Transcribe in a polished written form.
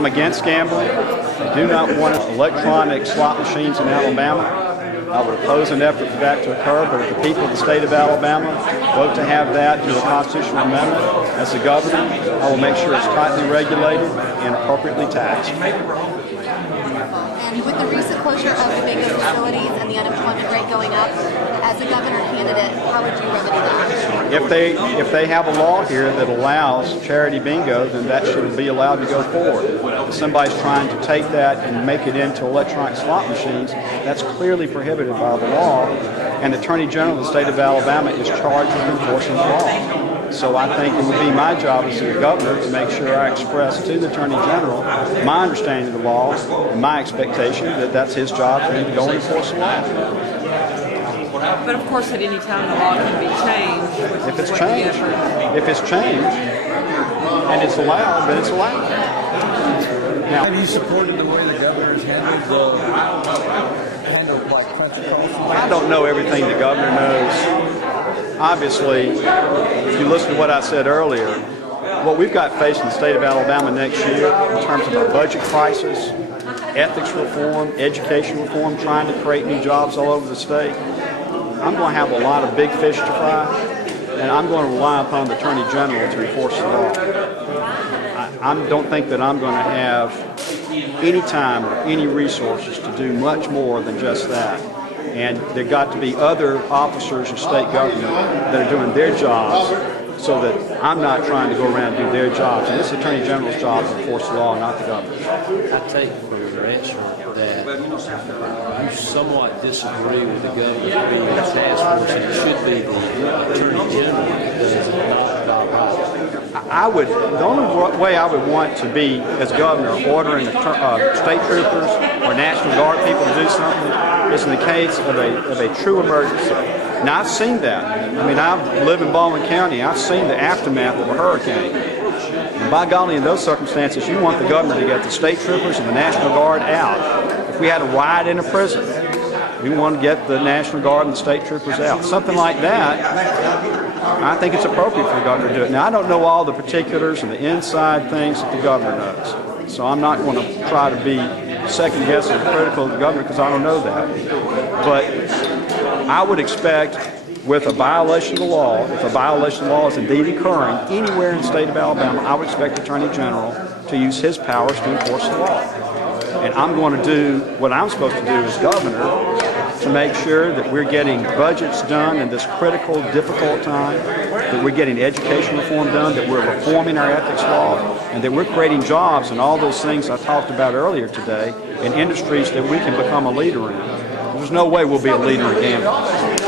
I'm against gambling. I do not want electronic slot machines in Alabama. I would oppose an effort for that to occur, but if the people of the state of Alabama vote to have that through a constitutional amendment, as the governor, I will make sure it's tightly regulated and appropriately taxed. And with the recent closure of the bingo facilities and the unemployment rate going up, as a governor candidate, how would you remedy that? If they have a law here that allows charity bingo, then that should be allowed to go forward. If somebody's trying to take that and make it into electronic slot machines, that's clearly prohibited by the law, and the Attorney General of the state of Alabama is charged with enforcing the law. So I think it would be my job as the governor to make sure I express to the Attorney General my understanding of the law and my expectation that that's his job for him to go and enforce the law. But of course, at any time the law can be changed. If it's changed and it's allowed, then it's allowed. Now, have you supported the way the governor's handled like country culture? I don't know everything the governor knows. Obviously, if you listen to what I said earlier, what we've got facing the state of Alabama next year in terms of our budget crisis, ethics reform, education reform, trying to create new jobs all over the state, I'm going to have a lot of big fish to fry, and I'm going to rely upon the Attorney General to enforce the law. I don't think that I'm going to have any time or any resources to do much more than just that. And there got to be other officers of state government that are doing their jobs so that I'm not trying to go around and do their jobs. And it's the Attorney General's job to enforce the law, not the governor's. I take from your answer that you somewhat disagree with the governor's being a task force, and it should be the Attorney General that does it, not Bob. The only way I would want to be, as governor, ordering state troopers or National Guard people to do something is in the case of a true emergency. Now, I've seen that. I mean, I live in Baldwin County. I've seen the aftermath of a hurricane. And by golly, in those circumstances, you want the governor to get the state troopers and the National Guard out. If we had a riot in a prison, we want to get the National Guard and the state troopers out. Something like that, I think it's appropriate for the governor to do it. Now, I don't know all the particulars and the inside things that the governor knows. So I'm not going to try to be second-guessing or critical of the governor because I don't know that. But I would expect, with a violation of the law, if a violation of the law is indeed occurring anywhere in the state of Alabama, I would expect the Attorney General to use his powers to enforce the law. And I'm going to do what I'm supposed to do as governor to make sure that we're getting budgets done in this critical, difficult time, that we're getting education reform done, that we're reforming our ethics law, and that we're creating jobs and all those things I talked about earlier today in industries that we can become a leader in. There's no way we'll be a leader in gambling.